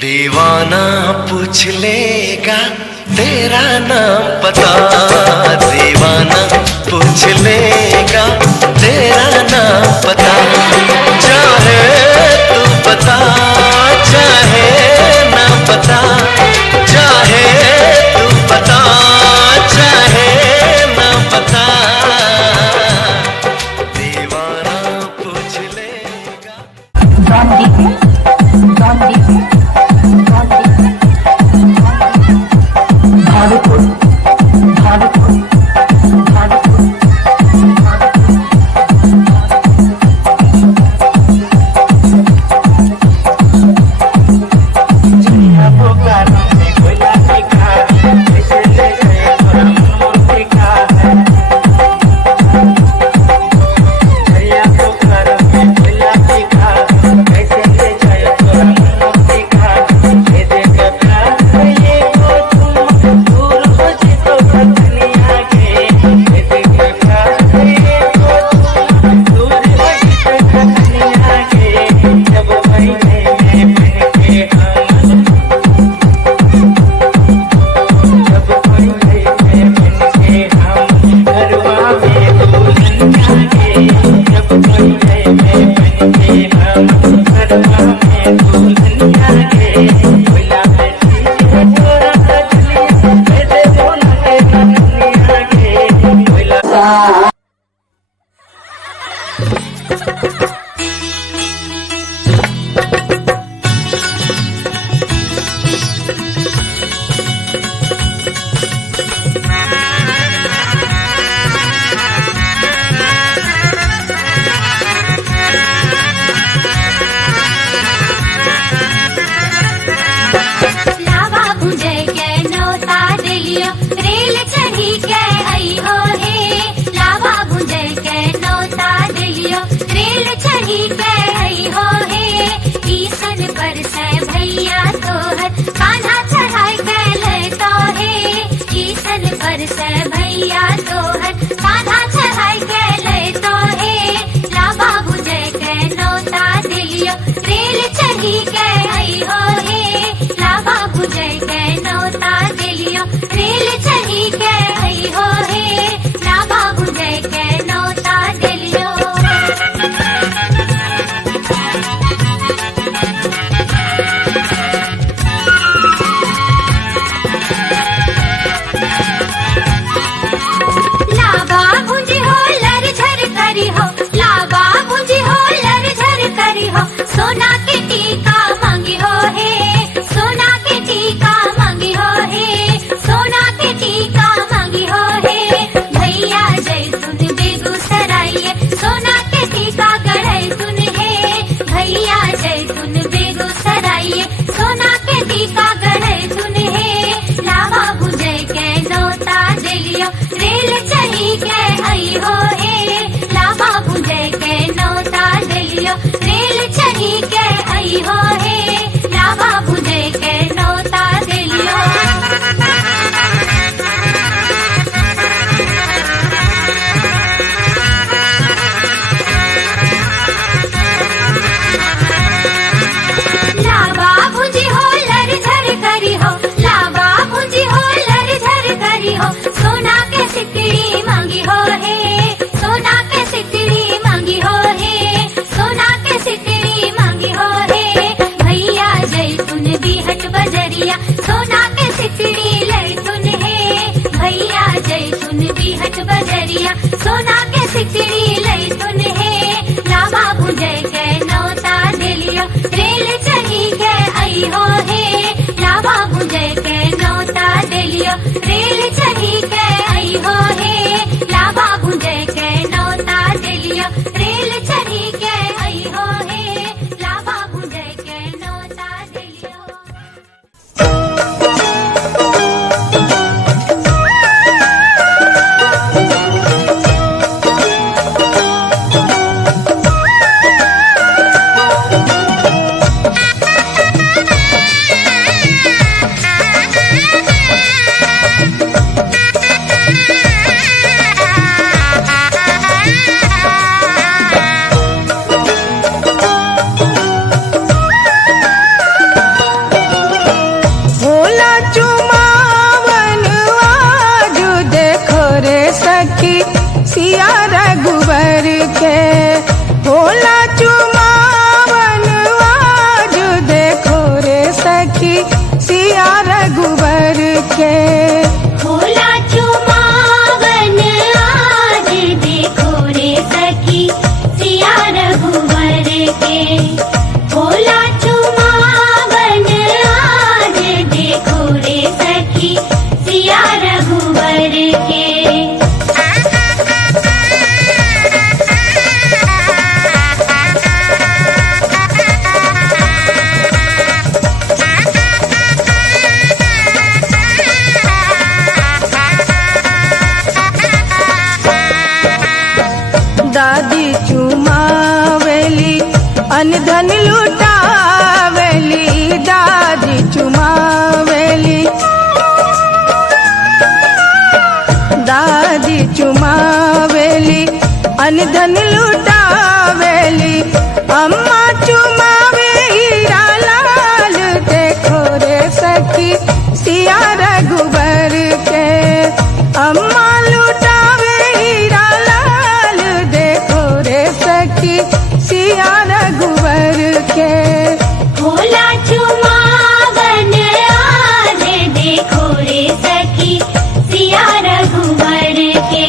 दीवाना पूछ लेगा तेरा नाम पता, दीवाना पूछ लेगा तेरा नाम पता। चाहे तू बता चाहे ना बता, चाहे तू बता चाहे ना बता, दीवाना पूछ लेगा। भैया तोहर कान्हा चढ़ाई के ले तो हे, ला बाबू जय के नौता दिलियो, रेल चढ़ी के आई हो हे, ला बाबू जय के नौता दिलियो, रेल सिकड़ी लय सुन हे भैया जय सुन बिहट बजरिया सोना के सिकड़ी लय सुन हे ला बाबू जय के नौता दिलियो रेल चढ़ी के आई हो हे ला बाबू जय के नौता दिलियो रेल चढ़ी के आई हो हे ला बाबू जय के नौता दिलियो रेल चढ़ी के आई हो हे ला बाबू जय के नौता दिलियो। भोला चुमावन आज देखो रे सखी सिया रघुवर के भोला चुमावन आज देखो रे सखी सिया रघुवर के भोला चुमावन आज देखो रे सखी सिया रघुवर के भोला चुमावन आज देखो रे सखी सिया रघुवर के। दादी चुमावेली अनधन लुटावेली दादी चुमावेली दादी चुमावेली अनधन लुटावेली अम्मा चुमावे हीरा लाल देखो रे सखी सिया रघुबर के अम्मा लुटावे हीरा लाल देखो रे सखी सिया रघुबर के भोला चुमावन आज देखो रे सखी सिया रघुवर के।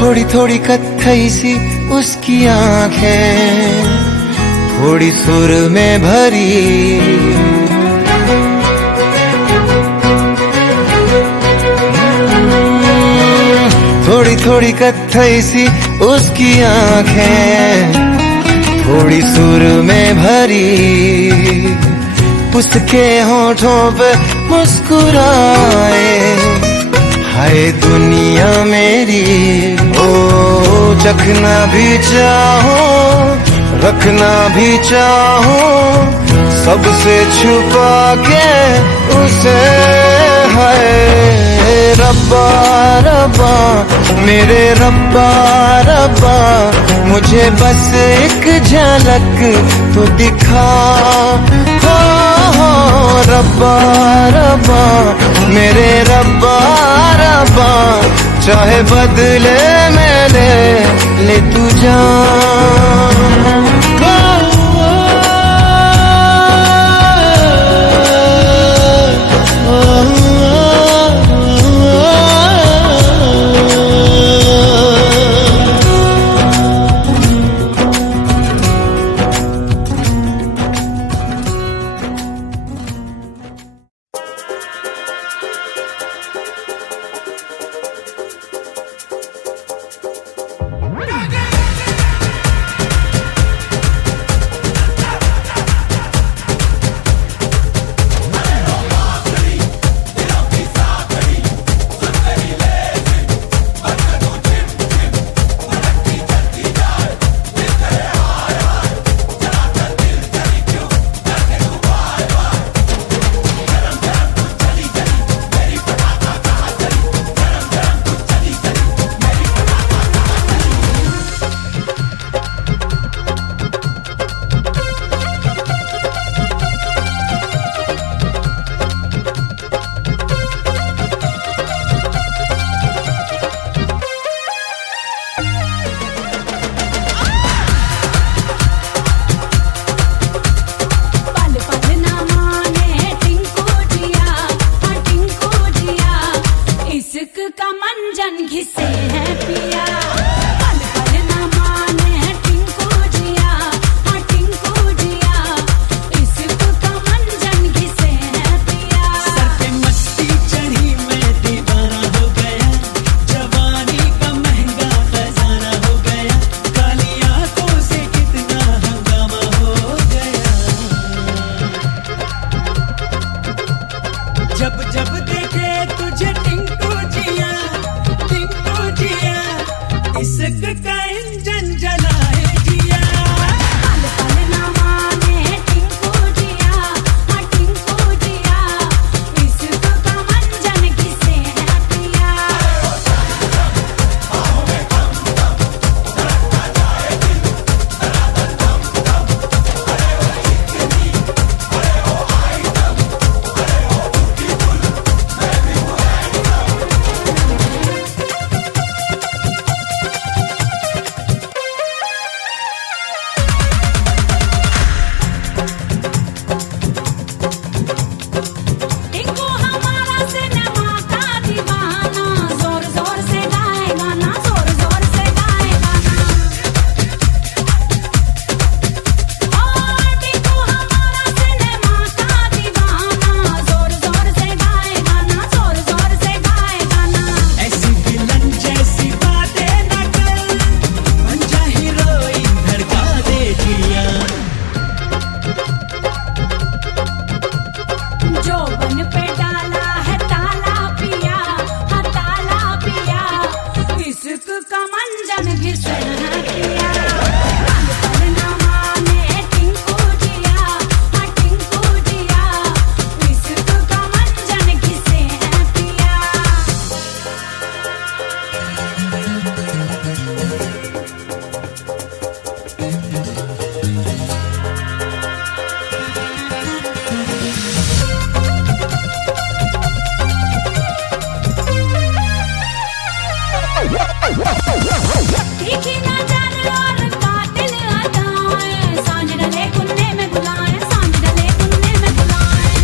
थोड़ी थोड़ी कत्थई सी उसकी आंखें थोड़ी सुर में भरी थोड़ी थोड़ी कत्थई सी उसकी आंखें थोड़ी सुर में भरी उसके होठों पे मुस्कुराए हाय दुनिया मेरी ओ चखना भी चाहो रखना भी चाहो सबसे छुपा के उसे हाय रब्बा रब्बा मेरे रब्बा रब्बा मुझे बस एक झलक तो दिखा हो रब्बा रब्बा मेरे रब्बा रब्बा चाहे बदले में ले तू जान घिसे हैं पिया। पल पल न माने टिंकू जिया, हाँ टिंकू जिया, इश्क का मंजन घिसे हैं पिया। सर पे मस्ती चढ़ी मैं दीवाना हो गया, जवानी का महंगा खजाना हो गया, काली आंखों से कितना हंगामा हो गया। जब जब देखे तुझे टिंकू जिया, इश्क का इंजन जलाए जिया। पल पल न माने टिंकू जिया, हाँ टिंकू जिया, इश्क का मंजन घिसे हैं पिया। टिंकू हमारा सिनेमा का दीवाना, जोर जोर से गाए गाना, जोर जोर से गाए गाना। ओ टिंकू हमारा सिनेमा का दीवाना, जोर जोर से गाए गाना, जोर जोर से गाए गाना। ऐसी विलन जैसी बातें न कर, बन जा हीरोइन धड़का दे जिया। जो बन पे डाला है ताला पिया, हाँ ताला पिया, इश्क का मंजन घिसे हैं पिया। पल पल न माने टिंकू जिया, हाँ टिंकू जिया, इश्क का मंजन घिसे हैं पिया। तीखी नजर और कातिल अदाएं, सांझ डले कुन्ने में बुलाएं, सांझ डले कुन्ने में बुलाएं।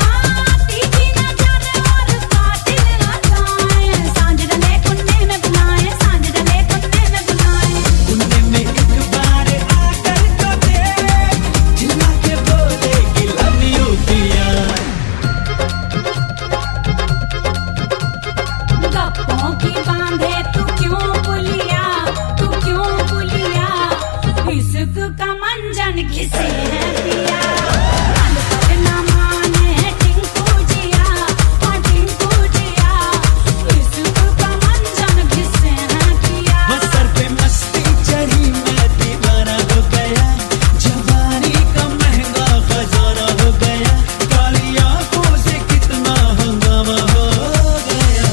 हाँ तीखी नजर और कातिल अदाएं, सांझ डले कुन्ने में बुलाएं, सांझ डले कुन्ने में बुलाएं। कुन्ने में एक बार आकर तो देख, चिल्ला के बोलेगी लव यू पिया। गप्पों की बांधे तू क्यों पुलिया, तू क्यों पुलिया, इश्क का मंजन घिसे हैं पिया। पल पल न माने टिंकू जिया, हाँ टिंकू जिया, इश्क का मंजन घिसे हैं पिया। सर पे मस्ती चढ़ी मैं दीवाना हो गया, जवानी का महंगा खजाना हो गया, काली आंखों से कितना हंगामा हो गया।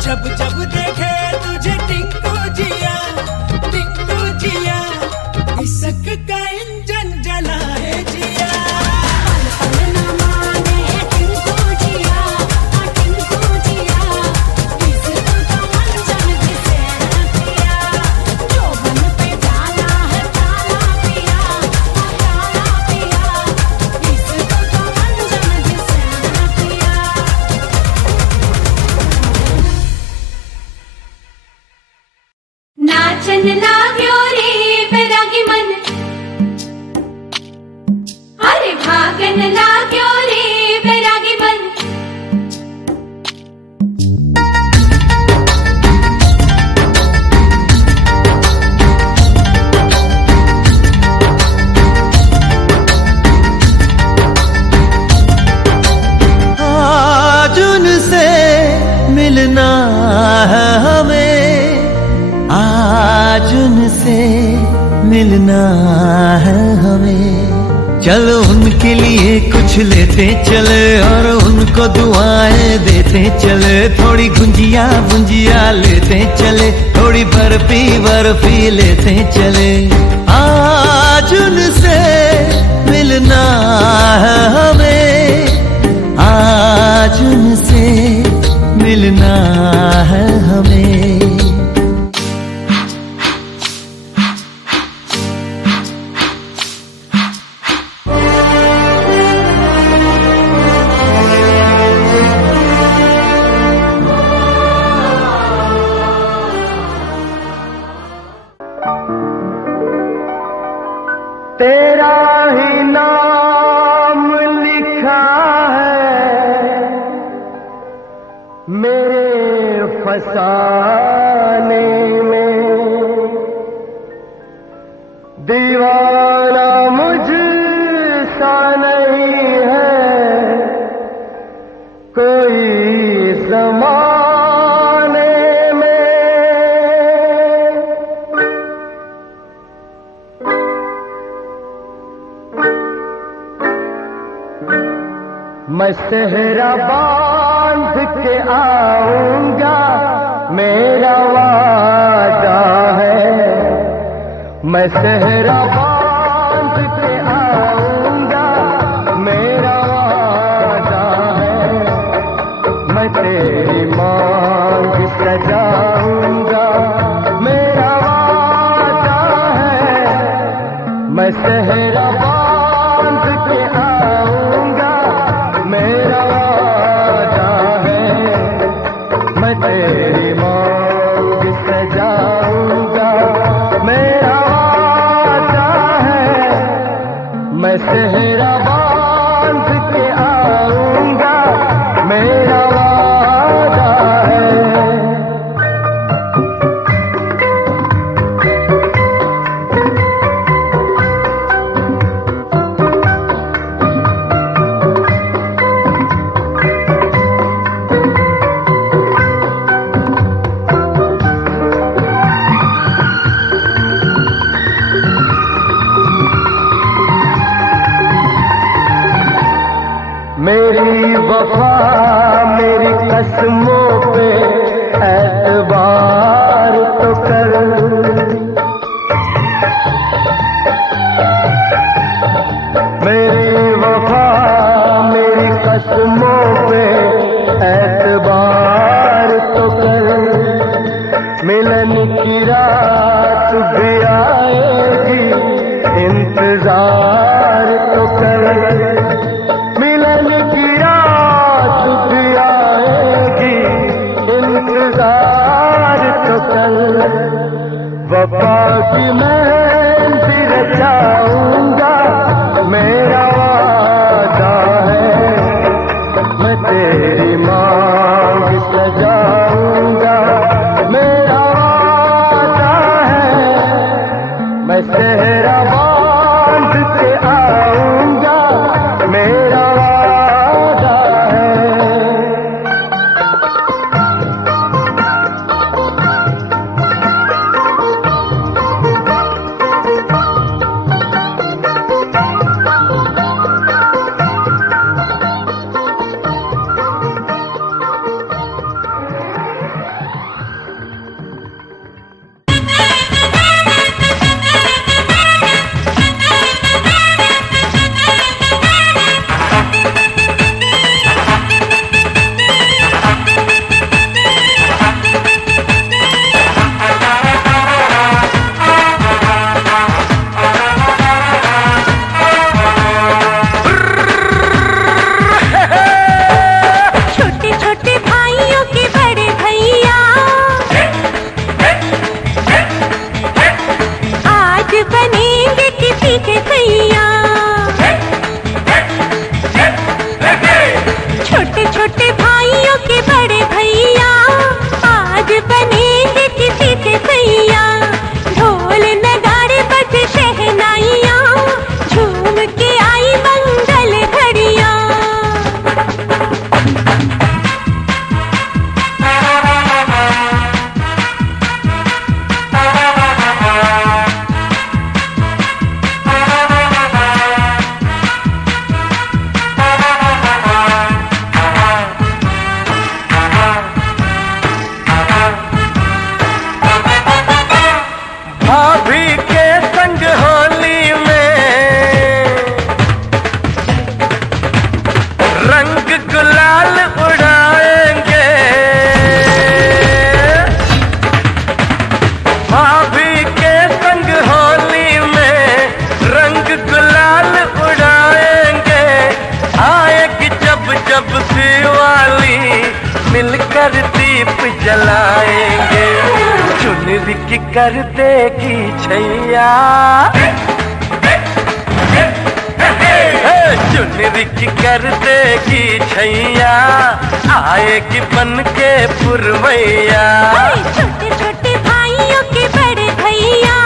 जब जब देखे तुझे टिंकू जिया, इश्क का इंजन जलाए जिया। पल पल न माने टिंकू जिया, हाँ टिंकू जिया, इश्क का मंजन घिसे हैं पिया। जो बन पे डाला है ताला पिया, हाँ ताला पिया, इश्क का मंजन घिसे हैं पिया। नाचन लाग्यो रे बैरागी मन, अरे भागन लाग्यो रे बैरागी मन। आज उनसे मिलना है हमें, आज उनसे मिलना है हमें। चलो उनके लिए कुछ लेते चले और उनको दुआएं देते चले। थोड़ी गुंजिया गुंजिया लेते चले, थोड़ी बर्फी बर्फी लेते चले। आज उनसे मिलना है हमें, आज उनसे मिलना है हमें। मेरे फसाने में दीवाना मुझसा नहीं है कोई ज़माने में। मैं सेहरा बांध के आऊंगा मेरा वादा है। मैं सेहरा बांध के आऊंगा मेरा वादा है। मैं तेरी मांग सजाऊंगा मेरा वादा है। मैं सेहरा बांध के आऊंगा मेरा वादा है। मैं तेरी मांग सजाऊंगा मेरा वादा है। मैं सेहरा बांध के आऊंगा मेरा वादा है। मेरी वफा मेरी कसमों पे एतबार तो कर। मेरी वफा मेरी कसमों पे एतबार तो कर। मिलन की रात भी आएगी इंतजार तो कर। मिलन की रात भी आएगी इंतजार तो कर। वफा की मेहंदी रचाऊंगा मेरा वादा है। मैं तेरी मांग सजाऊंगा मेरा वादा है। मैं सेहरा बांध के आऊंगा मेरा वादा है। मिलकर दीप जलाएंगे, चुनरी की कर देगी छैया। चुनरी की कर देगी छैया, आएगी बन के पुरवैया। छोटे छोटे भाइयों के बड़े भैया,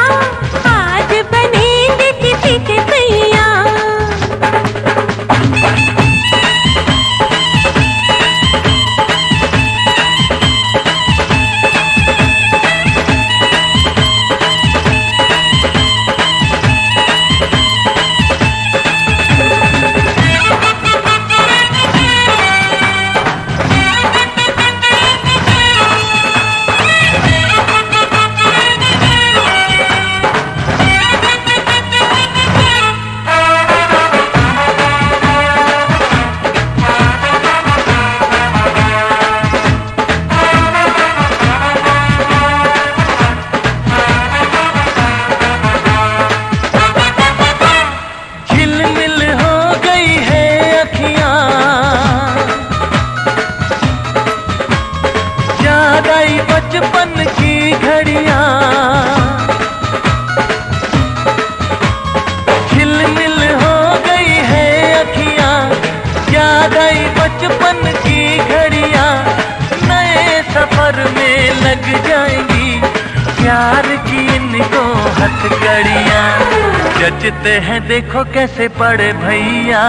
आज बनेंगे किसी के सैया। बचपन की घड़ियां खिलमिल हो गई है अखियां, याद आई बचपन की घड़ियां। नए सफर में लग जाएंगी प्यार की इनको हथकड़ियां। जचते हैं देखो कैसे बड़े भैया,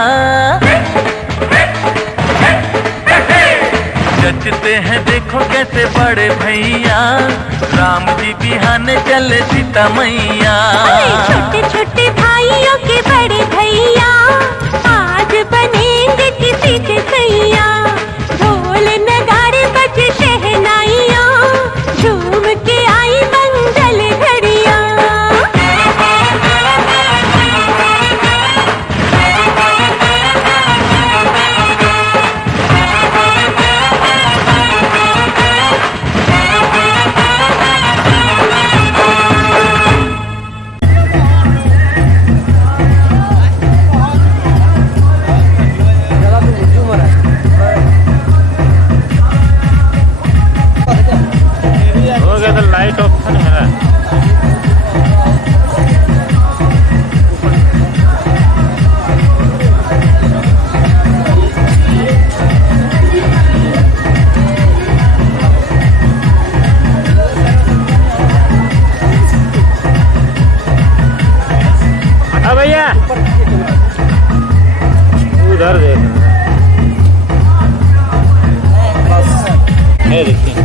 जचते हैं देखो कैसे बड़े भैया। राम जी बिहाने चले सीता मैया। छोटे छोटे भाइयों के बड़े भैया, आज बनेंगे किसी के सैया। ढोल नगाड़े बजे शहनाइयाँ, झूम के आई मंगल घड़ियाँ। लाइट ऑप्शन है ना। हाँ भैया उधर देखो, देखिए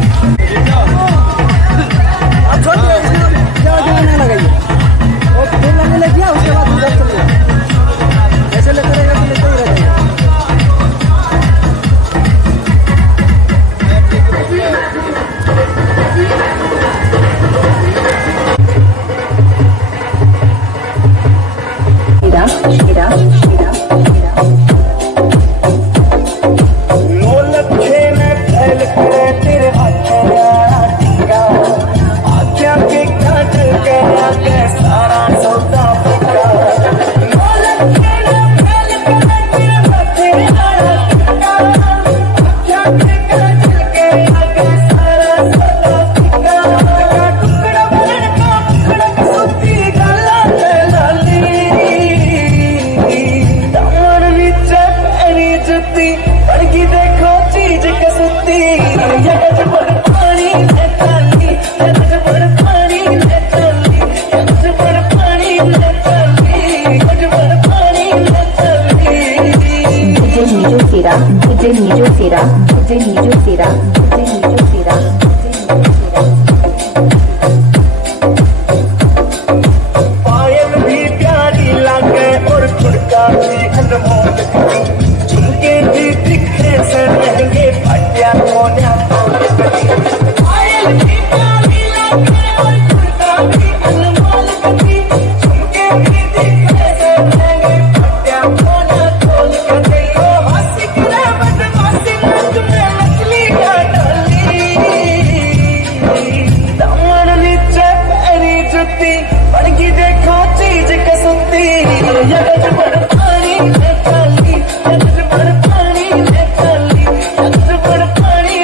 पानी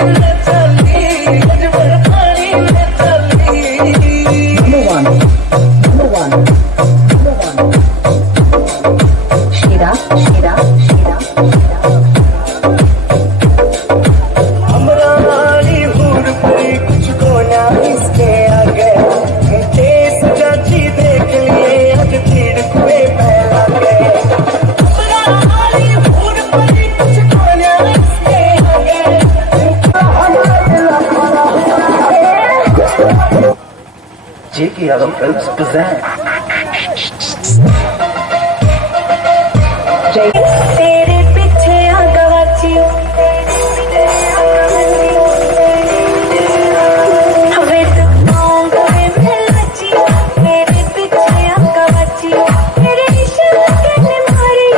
J.K. Yadav Films present. तेरे पीछे आगवाची हवे तू मांग वे मिलची तेरे पीछे आगवाची तेरे इश्क के मारी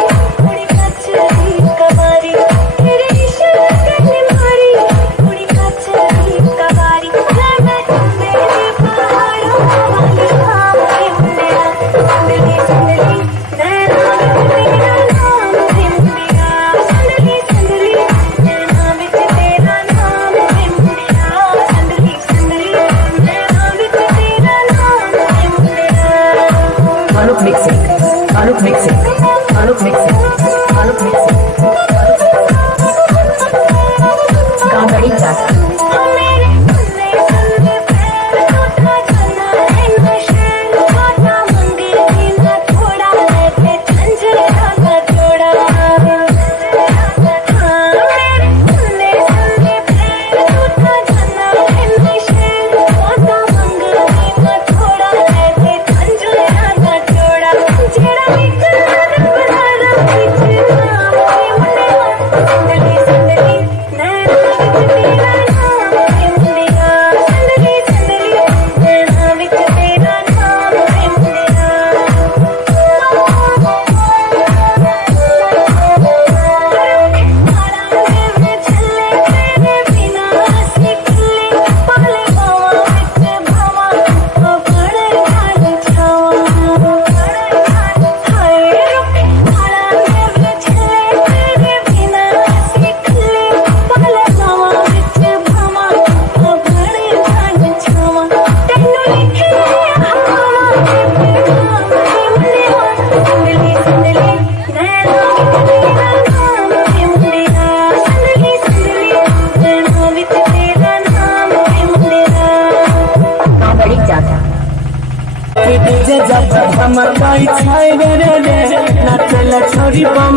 कुड़ी कचरी कवारी तेरे इश्क के मारी कुड़ी कचरी कवारी मैं मेरे पहाड़ों वाली खावे मुंडिया संदली संदली नैना तेरा नाम है मुंडिया संदली संदली नैना विच तेरा नाम है मुंडिया संदली संदली नैना विच तेरा नाम है मुंडिया Anup mixing, Anup mixing, Anup mixing, Anup mixing. Comedy chat. मेरे सुनने सुनने पैर टूटा जाना है नशेर माता मंदिर की ना थोड़ा लेते झंझरा का जोड़ा मेरे सुनने सुनने पैर टूटा जाना है नशेर माता मंदिर की ना थोड़ा लेते झंझरा का जोड़ा जेड़ा निकलना बधारा पीछे नाम है मुंडिया संदली संदली नैना विच तेरा नाम है मुंडिया संदली संदली नैना विच तेरा नाम है मुंडिया में झल्ले तेरे बिना हंसी खुली पाले बावा विच भावा बड़े ठाड़ छावा हाय रुके काला में झल्ले तेरे बिना हंसी खुली पाले बावा विच भावा बड़े ठाड़ छावा तेनू लिखे हवा के पैगाम है मुंडिया संदली संदली नैना विच तेरा नाम है मुंडिया संदली संदली नैना विच तेरा नाम है मुंडिया Comedy chat. डीजे जब हमर गाई छाई रे रे नाचला छोरी बम